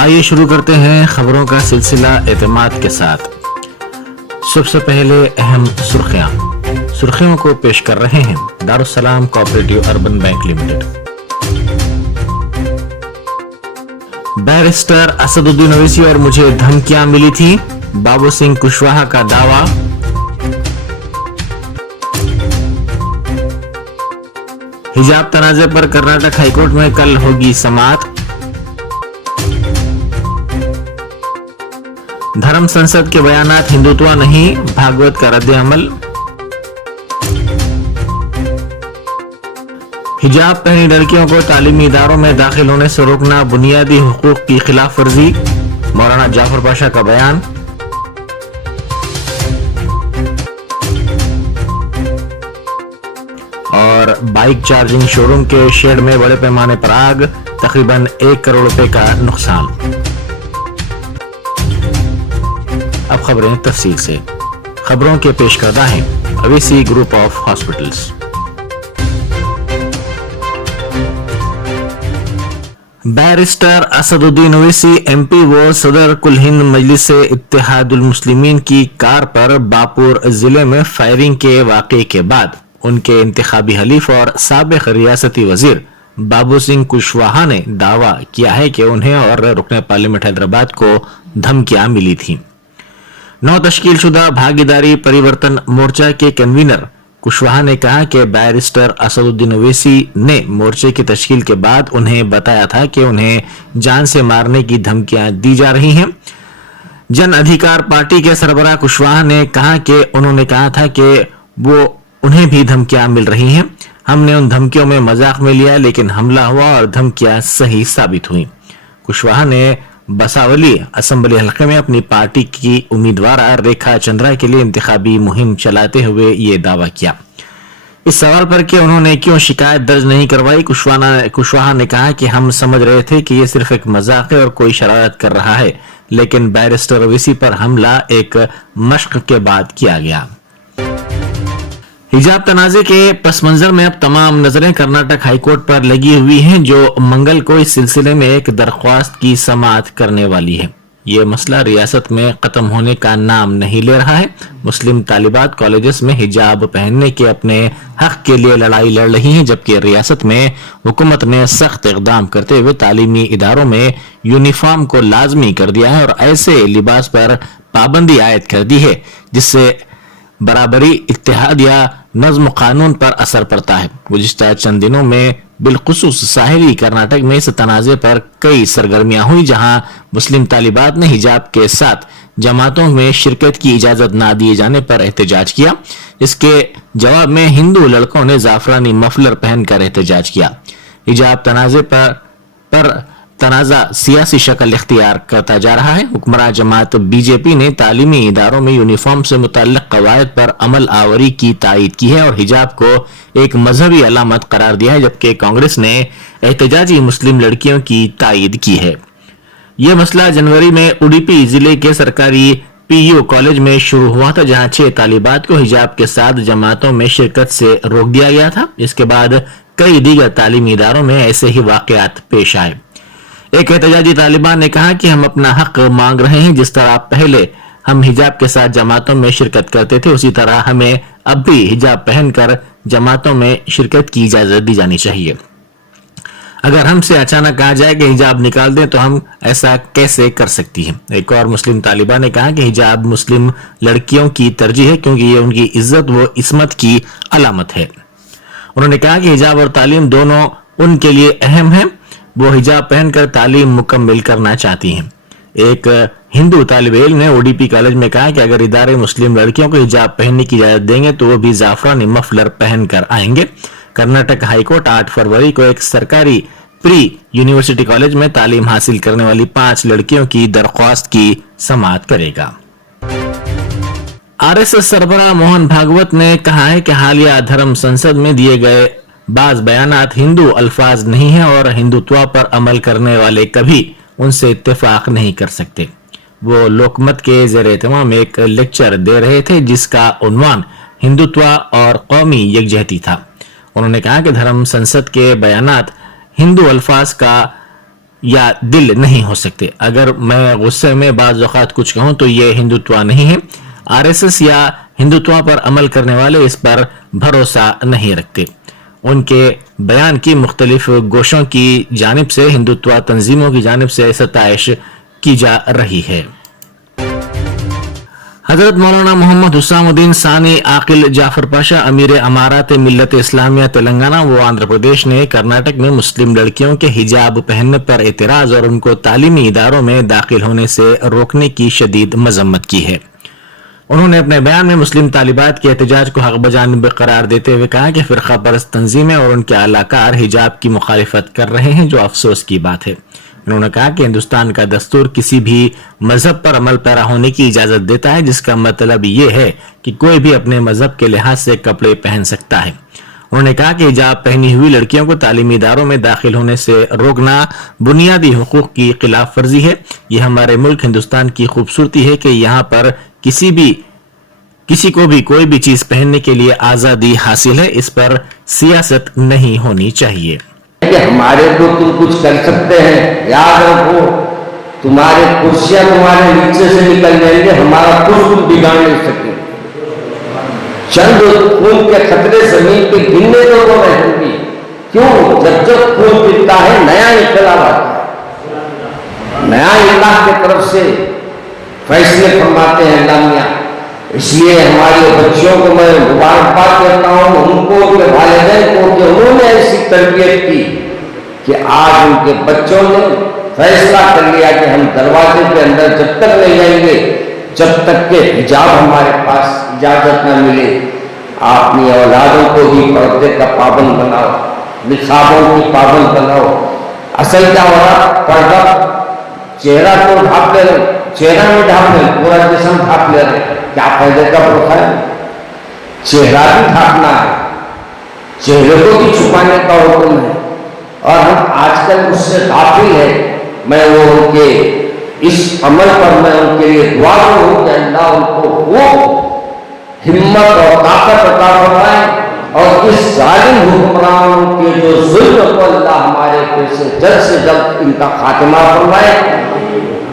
आइए शुरू करते हैं खबरों का सिलसिला एतमाद के साथ। सबसे पहले अहम सुर्खियों को पेश कर रहे हैं Darussalam cooperative urban bank limited. Barrister Asaduddin Owaisi और मुझे धमकियां मिली थी, बाबू सिंह कुशवाहा का दावा। हिजाब तनाज़े पर कर्नाटक हाईकोर्ट में कल होगी समाअत। धर्म संसद के बयानात हिंदुत्व नहीं, भागवत का रद्द अमल। हिजाब पहनी लड़कियों को तालीमी इदारों में दाखिल होने से रोकना बुनियादी हुकूक की खिलाफ वर्जी, मौलाना जाफर पाशा का बयान। और बाइक चार्जिंग शोरूम के शेड में बड़े पैमाने पर आग, तकरीबन 1 करोड़ रुपए का नुकसान। अब खबरें तफसील से। खबरों के पेश करता है Owaisi group of hospitals. Barrister Asaduddin Owaisi MP व सदर कुल हिंद मजलिस इत्तेहादुल मुस्लिमीन की कार पर बापुर जिले में फायरिंग के वाक़े के बाद उनके इंतखाबी हलीफ और साबिक रियासती वजीर बाबू सिंह कुशवाहा ने दावा किया है कि उन्हें और रुकने पार्लियामेंट हैदराबाद को धमकियां मिली थी। नौ तश्कील शुदा भागीदारी परिवर्तन मोर्चा के कन्वीनर कुशवाहा ने कहा कि बैरिस्टर असदुद्दीन ओवैसी ने मोर्चे की तश्कील के बाद उन्हें बताया था कि उन्हें जान से मारने की धमकियां दी जा रही हैं। जन अधिकार पार्टी के सरबराह कुशवाहा ने कहा कि उन्होंने कहा था कि वो उन्हें भी धमकियां मिल रही हैं। हमने उन धमकियों में मजाक में लिया, लेकिन हमला हुआ और धमकियां सही साबित हुई। कुशवाहा ने बसावली असेंबली हलके में अपनी पार्टी की उम्मीदवार रेखा चंद्रा के लिए इंतखाबी मुहिम चलाते हुए ये दावा किया। इस सवाल पर कि उन्होंने क्यों शिकायत दर्ज नहीं करवाई, कुशवाहा ने कहा कि हम समझ रहे थे कि ये सिर्फ एक मजाक है और कोई शरारत कर रहा है, लेकिन बैरिस्टर ओवैसी पर हमला एक मशक के बाद किया गया। हिजाब तनाज़े के पस मंजर में अब तमाम नजरें कर्नाटक हाईकोर्ट पर लगी हुई हैं, जो मंगल को इस सिलसिले में एक दरख्वास्त की समाअत करने वाली है। ये मसला रियासत में खत्म होने का नाम नहीं ले रहा है। मुस्लिम तालिबात कॉलेजेस में हिजाब पहनने के अपने हक के लिए लड़ाई लड़ रही हैं, जबकि रियासत में हुकूमत ने सख्त इकदाम करते हुए तालीमी इदारों में यूनिफॉर्म को लाजमी कर दिया है और ऐसे लिबास पर पाबंदी आयद कर दी है जिससे बराबरी, इत्तेहाद या नज्म कानून पर असर पड़ता है। गुज़िश्ता चंद दिनों में बिलखुसूस साहिली कर्नाटक में इस तनाज़े पर कई सरगर्मियां हुई, जहां मुस्लिम तालिबात ने हिजाब के साथ जमातों में शिरकत की इजाजत ना दिए जाने पर एहतजाज किया। इसके जवाब में हिंदू लड़कों ने जाफरानी मफलर पहनकर एहतजाज किया। हिजाब तनाज़े पर तनाज़ा सियासी शक्ल इख्तियार करता जा रहा है। हुक्मरान जमात बीजेपी ने तालीमी इदारों में यूनिफॉर्म से मुतल्लिक़ कवायद पर अमल आवरी की तायीद की है और हिजाब को एक मजहबी अलामत करार दिया है, जबकि कांग्रेस ने एहतजाजी मुस्लिम लड़कियों की तायीद की है। यह मसला जनवरी में उडुपी जिले के सरकारी पीयू कॉलेज में शुरू हुआ था, जहां 6 तालिबात को हिजाब के साथ जमातों में शिरकत से रोक दिया गया था। इसके बाद कई दीगर तालीमी इदारों में ऐसे ही वाकयात पेश आए। एक एहतजाजी तालिबान ने कहा कि हम अपना हक मांग रहे हैं। जिस तरह पहले हम हिजाब के साथ जमातों में शिरकत करते थे, उसी तरह हमें अब भी हिजाब पहनकर जमातों में शिरकत की इजाजत दी जानी चाहिए। अगर हमसे अचानक कहा जाए कि हिजाब निकाल दें तो हम ऐसा कैसे कर सकती हैं। एक और मुस्लिम तालिबा ने कहा कि हिजाब मुस्लिम लड़कियों की तरजीह है, क्योंकि ये उनकी इज्जत व इस्मत की अलामत है। उन्होंने कहा कि हिजाब और तालीम दोनों उनके लिए अहम है। वो हिजाब पहनकर तालीम मुकम्मिल करना चाहती हैं। एक हिंदू तालिब इल्म ने ओडीपी कॉलेज में कहा कि अगर इदारे मुस्लिम लड़कियों को हिजाब पहनने की इजाजत देंगे तो वो भी जाफरानी मफलर पहनकर आएंगे। कर्नाटक हाईकोर्ट 8 फरवरी को एक सरकारी प्री यूनिवर्सिटी कॉलेज में तालीम हासिल करने वाली 5 लड़कियों की दरख्वास्त की समाअत करेगा। आरएसएस सरबराह मोहन भागवत ने कहा है कि हालिया धर्म संसद में दिए गए बाज बयानात हिंदू अल्फाज नहीं है और हिंदुत्व पर अमल करने वाले कभी उनसे इत्तेफाक नहीं कर सकते। वो लोकमत के ज़ेर-ए-एहतमाम एक लेक्चर दे रहे थे जिसका उन्वान हिंदुत्व और कौमी यकजहती था। उन्होंने कहा कि धर्म संसद के बयानात हिंदू अल्फाज का یا دل نہیں ہو سکتے. اگر میں غصے میں بعض اوقات کچھ کہوں تو یہ ہندوتوا نہیں ہے. RSS یا ہندوتوا پر عمل کرنے والے اس پر بھروسہ نہیں رکھتے. ان کے بیان کی مختلف گوشوں کی جانب سے ہندوتوا تنظیموں کی جانب سے ستائش کی جا رہی ہے. حضرت مولانا محمد حسام الدین ثانی عاقل جعفر پاشا امیر امارات ملت اسلامیہ تلنگانہ و آندھرا پردیش نے کرناٹک میں مسلم لڑکیوں کے حجاب پہننے پر اعتراض اور ان کو تعلیمی اداروں میں داخل ہونے سے روکنے کی شدید مذمت کی ہے. انہوں نے اپنے بیان میں مسلم طالبات کے احتجاج کو حق بجانب قرار دیتے ہوئے کہا کہ فرقہ پرست تنظیمیں اور ان کے اعلی کار حجاب کی مخالفت کر رہے ہیں، جو افسوس کی بات ہے. انہوں نے کہا کہ ہندوستان کا دستور کسی بھی مذہب پر عمل پیرا ہونے کی اجازت دیتا ہے، جس کا مطلب یہ ہے کہ کوئی بھی اپنے مذہب کے لحاظ سے کپڑے پہن سکتا ہے. انہوں نے کہا کہ حجاب پہنی ہوئی لڑکیوں کو تعلیمی اداروں میں داخل ہونے سے روکنا بنیادی حقوق کی خلاف ورزی ہے. یہ ہمارے ملک ہندوستان کی خوبصورتی ہے کہ یہاں پر کسی کو بھی کوئی بھی چیز پہننے کے لیے آزادی حاصل ہے. اس پر سیاست نہیں ہونی چاہیے. کہ ہمارے کو تم کچھ کر سکتے ہیں، یاد رکھو تمہارے کرسیاں تمہارے نیچے سے نکل جائیں گے، ہمارا کچھ تم بگاڑ نہیں سکے. چند خون کے خطرے زمین پہ گرنے تو وہ رہیں گی. کیوں؟ جب خون گرتا ہے نیا انقلاب آتا ہے، نیا اللہ کی طرف سے فیصلے فرماتے ہیں اللہ میاں. اس لیے ہمارے بچوں کو میں مبارکباد کرتا ہوں، ان کو ان کے والدین کو کہ انہوں نے ایسی تربیت کی کہ آج ان کے بچوں نے فیصلہ کر لیا کہ ہم دروازے کے اندر جب تک نہیں جائیں گے جب تک کہ حجاب ہمارے پاس اجازت نہ ملے. اپنی اولادوں کو بھی پردے کا پابند بناؤ، نقابوں کی پابند بناؤ. اصل کیا ہو رہا؟ پردہ چہرہ کو ڈھانپ لے رہے، چہرہ نہیں ڈھانپ لے، پورا جسم ڈھانپ لے رہے. کیا فائدے کا برقع ہے؟ چہرہ بھی ڈھانپنا ہے، چہرے کو بھی چھپانے کا حکم ہے. اور ہم آج کل اس سے غافل ہیں. میں وہ ان کے اس عمل پر میں ان کے لیے دعا کروں کہ اللہ ان کو وہ ہمت اور طاقت عطا فرمائے اور اس ظالم حکمرانوں کے جو ظلم کو اللہ ہمارے پہ سے جلد ان کا خاتمہ فرمائے.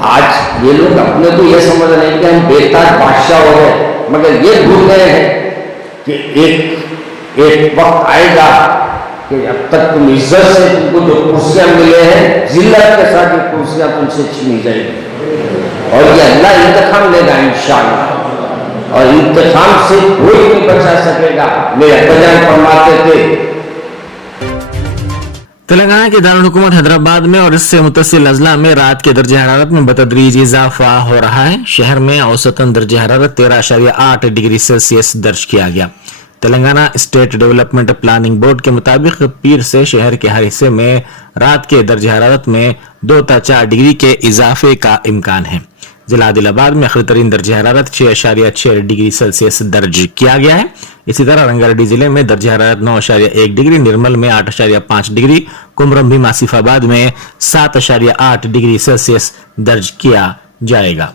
آج یہ لوگ اپنے کو یہ سمجھ رہے ہیں کہ ہم بے تاج بادشاہ ہو گئے، مگر یہ بھول گئے ہیں کہ ایک وقت آئے گا کہ اب تک تم عزت سے تم کو جو کرسیاں ملے ہیں، ذلت کے ساتھ یہ کرسیاں تم سے چھینی جائیں گی اور یہ اللہ انتقام لے گا انشاءاللہ. اور انتقام سے کوئی نہیں بچا سکے گا. میرے بجان فرماتے تھے تلنگانہ کے دارالحکومت حیدرآباد میں اور اس سے متصل اضلاع میں رات کے درجہ حرارت میں بتدریج اضافہ ہو رہا ہے. شہر میں اوسطاً درجہ حرارت 13.8 ڈگری سیلسیس درج کیا گیا. Telangana state development planning board کے مطابق پیر سے شہر کے ہر حصے میں رات کے درجہ حرارت میں 2 تا 4 ڈگری کے اضافے کا امکان ہے. ضلع عادل آباد میں آخری ترین درجہ حرارت 6.6 ڈگری سیلسیس درج کیا گیا ہے. اسی طرح رنگاریڈی ضلع میں درجہ حرارت 9.1 ڈگری، نرمل میں 8.5 ڈگری، کمرم بھیم آصف آباد میں 7.8 ڈگری سیلسیس درج کیا جائے گا.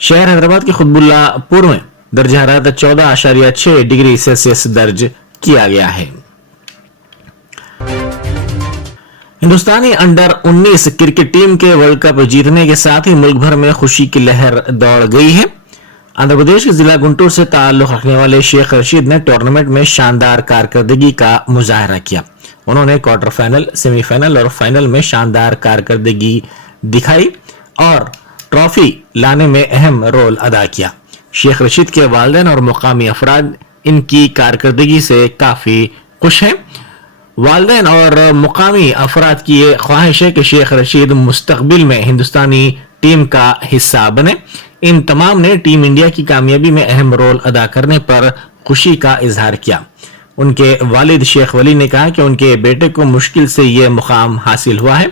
شہر حیدرآباد کے قطب اللہ پور میں درجہ حرارت 14.6 ڈگری سیلسیس درج کیا گیا ہے. ہندوستانی انڈر 19 کرکٹ ٹیم کے ورلڈ کپ جیتنے کے ساتھ ہی ملک بھر میں خوشی کی لہر دوڑ گئی ہے. آندھرا پردیش کے ضلع گنٹور سے تعلق رکھنے والے شیخ رشید نے ٹورنامنٹ میں شاندار کارکردگی کا مظاہرہ کیا. انہوں نے کوارٹر فائنل، سیمی فائنل اور فائنل میں شاندار کارکردگی دکھائی اور ٹرافی لانے میں اہم رول ادا کیا. شیخ رشید کے والدین اور مقامی افراد ان کی کارکردگی سے کافی خوش ہیں. والدین اور مقامی افراد کی یہ خواہش ہے کہ شیخ رشید مستقبل میں ہندوستانی ٹیم کا حصہ بنے. ان تمام نے ٹیم انڈیا کی کامیابی میں اہم رول ادا کرنے پر خوشی کا اظہار کیا. ان کے والد شیخ ولی نے کہا کہ ان کے بیٹے کو مشکل سے یہ مقام حاصل ہوا ہے.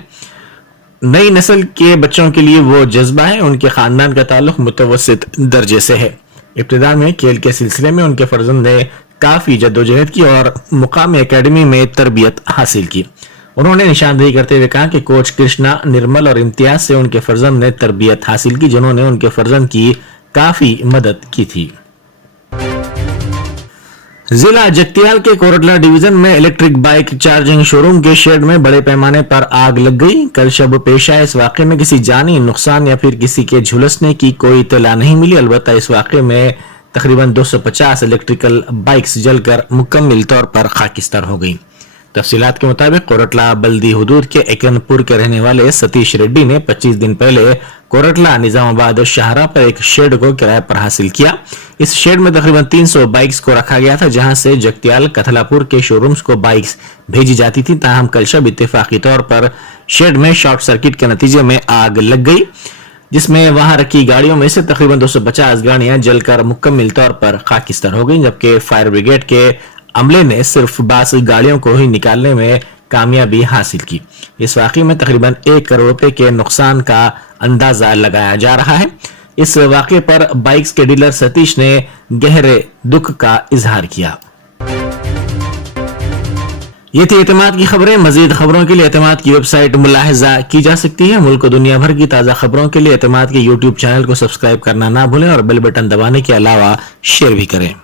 نئی نسل کے بچوں کے لیے وہ جذبہ ہے. ان کے خاندان کا تعلق متوسط درجے سے ہے. ابتدا میں کھیل کے سلسلے میں ان کے فرزند نے کافی جدوجہد کی اور مقامی اکیڈمی میں تربیت حاصل کی. انہوں نے نشاندہی کرتے ہوئے کہا کہ کوچ کرشنا نرمل اور امتیاز سے ان کے فرزند نے تربیت حاصل کی، جنہوں نے ان کے فرزند کی کافی مدد کی تھی. जिला जगतियाल के कोरटला डिवीजन में इलेक्ट्रिक बाइक चार्जिंग शोरूम के शेड में बड़े पैमाने पर आग लग गई। कल शब पेश आए इस वाकये में किसी जानी नुकसान या फिर किसी के झुलसने की कोई इत्तला नहीं मिली। अलबत्ता इस वाकये में तकरीबन 250 इलेक्ट्रिकल बाइक्स जलकर मुकम्मल तौर पर खाकिस्तान हो गई। तफसीलात के मुताबिक कोरटला बल्दी हुदूद के एकनपुर के रहने वाले सतीश रेड्डी ने 25 दिन पहले कोरटला निजामाबाद शाहरा पर एक शेड को किराए पर हासिल किया। इस शेड में तकरीबन 300 बाइक्स को रखा गया था, जहां से जगतियाल कथलापुर के शोरूम्स को बाइक्स भेजी जाती थी। ताहम कल शब इत्तेफाकी तौर पर शेड में शॉर्ट सर्किट के नतीजे में आग लग गई, जिसमें वहां रखी गाड़ियों में से तकरीबन 250 गाड़ियां जलकर मुकम्मल तौर पर खाकिस्तान हो गई, जबकि फायर ब्रिगेड के अमले ने सिर्फ 22 गाड़ियों को ही निकालने में कामयाबी हासिल की। इस वाकये में तकरीबन 1 करोड़ रुपए के नुकसान का अंदाजा लगाया जा रहा है। इस वाकये पर बाइक्स के डीलर सतीश ने गहरे दुख का इजहार किया। ये थी एतमाद की खबरें। मजीद खबरों के लिए एतमाद की वेबसाइट मुलाहिजा की जा सकती है। मुल्क और दुनिया भर की ताज़ा खबरों के लिए एतमाद के यूट्यूब चैनल को सब्सक्राइब करना ना भूलें और बेल बटन दबाने के अलावा शेयर भी करें।